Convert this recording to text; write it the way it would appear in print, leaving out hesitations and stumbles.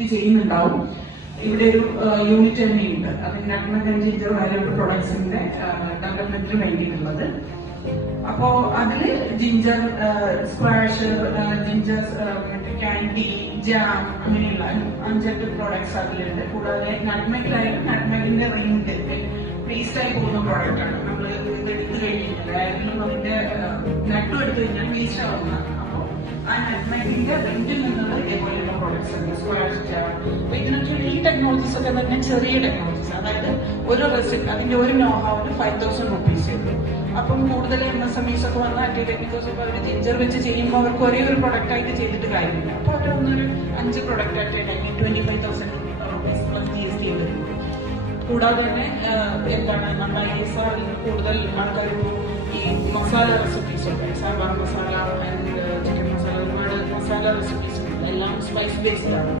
Visit ചെയ്യുന്നുണ്ടാവും. ഇവിടെ ഒരു യൂണിറ്റ് തന്നെയുണ്ട്, അത് നട്ട്മഗ് ആൻഡ് ജിഞ്ചർ വാല്യൂബിൾ പ്രൊഡക്ട്സിന്റെ ഡെവലപ്മെന്റിന് വേണ്ടിയിട്ടുള്ളത്. അപ്പോ അതില് ginger squash, ginger candy, jam അങ്ങനെയുള്ള 5-8 പ്രോഡക്ട്സ് അതിലുണ്ട്. കൂടാതെ നട്ട്മഗിലായാലും നട്ട്മഗിന്റെ റിംഗ് വേസ്റ്റായി പോകുന്ന പ്രോഡക്റ്റ് ആണ്. നമ്മൾ ഇത് എടുത്തു കഴിഞ്ഞാൽ ആരെങ്കിലും അതിന്റെ നട്ടും എടുത്തു കഴിഞ്ഞാൽ വേസ്റ്റ് ആവുന്ന, അപ്പോൾ ആ നട്ട്മഗിന്റെ റിംഗിൽ നിന്നുള്ള ഇതേപോലെയുള്ള പ്രോഡക്ട്സ് ഉണ്ട്. Squash, jam. അപ്പൊ ഇതിനൊക്കെ ഈ ടെക്നോളജീസ് ഒക്കെ തന്നെ ചെറിയ ടെക്നോളജീസ്, അതായത് ഒരു റെസിപ്പി അതിന്റെ ഒരു നോഹാവിന് 5,000 rupees ഉണ്ട്. അപ്പം കൂടുതൽ MSMEs ഒക്കെ വന്ന ടെക്നിക്കൽസ് ഒക്കെ അവർ ജിഞ്ചർ വെച്ച് ചെയ്യുമ്പോൾ അവർക്ക് ഒരേ ഒരു പ്രൊഡക്റ്റ് ആയിട്ട് ചെയ്തിട്ട് കാര്യമില്ല. അപ്പൊ അവരൊന്നൊരു 5 പ്രൊഡക്റ്റ് ആയിട്ട് 25,000 rupees പ്ലസ് GST വരും. കൂടാതെ തന്നെ എന്താണ് നമ്മുടെ കൂടുതൽ ആൾക്കാർ ഈ മസാല റെസിപ്പീസ് ഉണ്ട്, സാമ്പാർ മസാല ആൻഡ് ചിക്കൻ മസാല, ഒരുപാട് മസാല റെസിപ്പീസ് ഉണ്ട്, എല്ലാം സ്പൈസ് ബേസ്ഡ് ആണ്.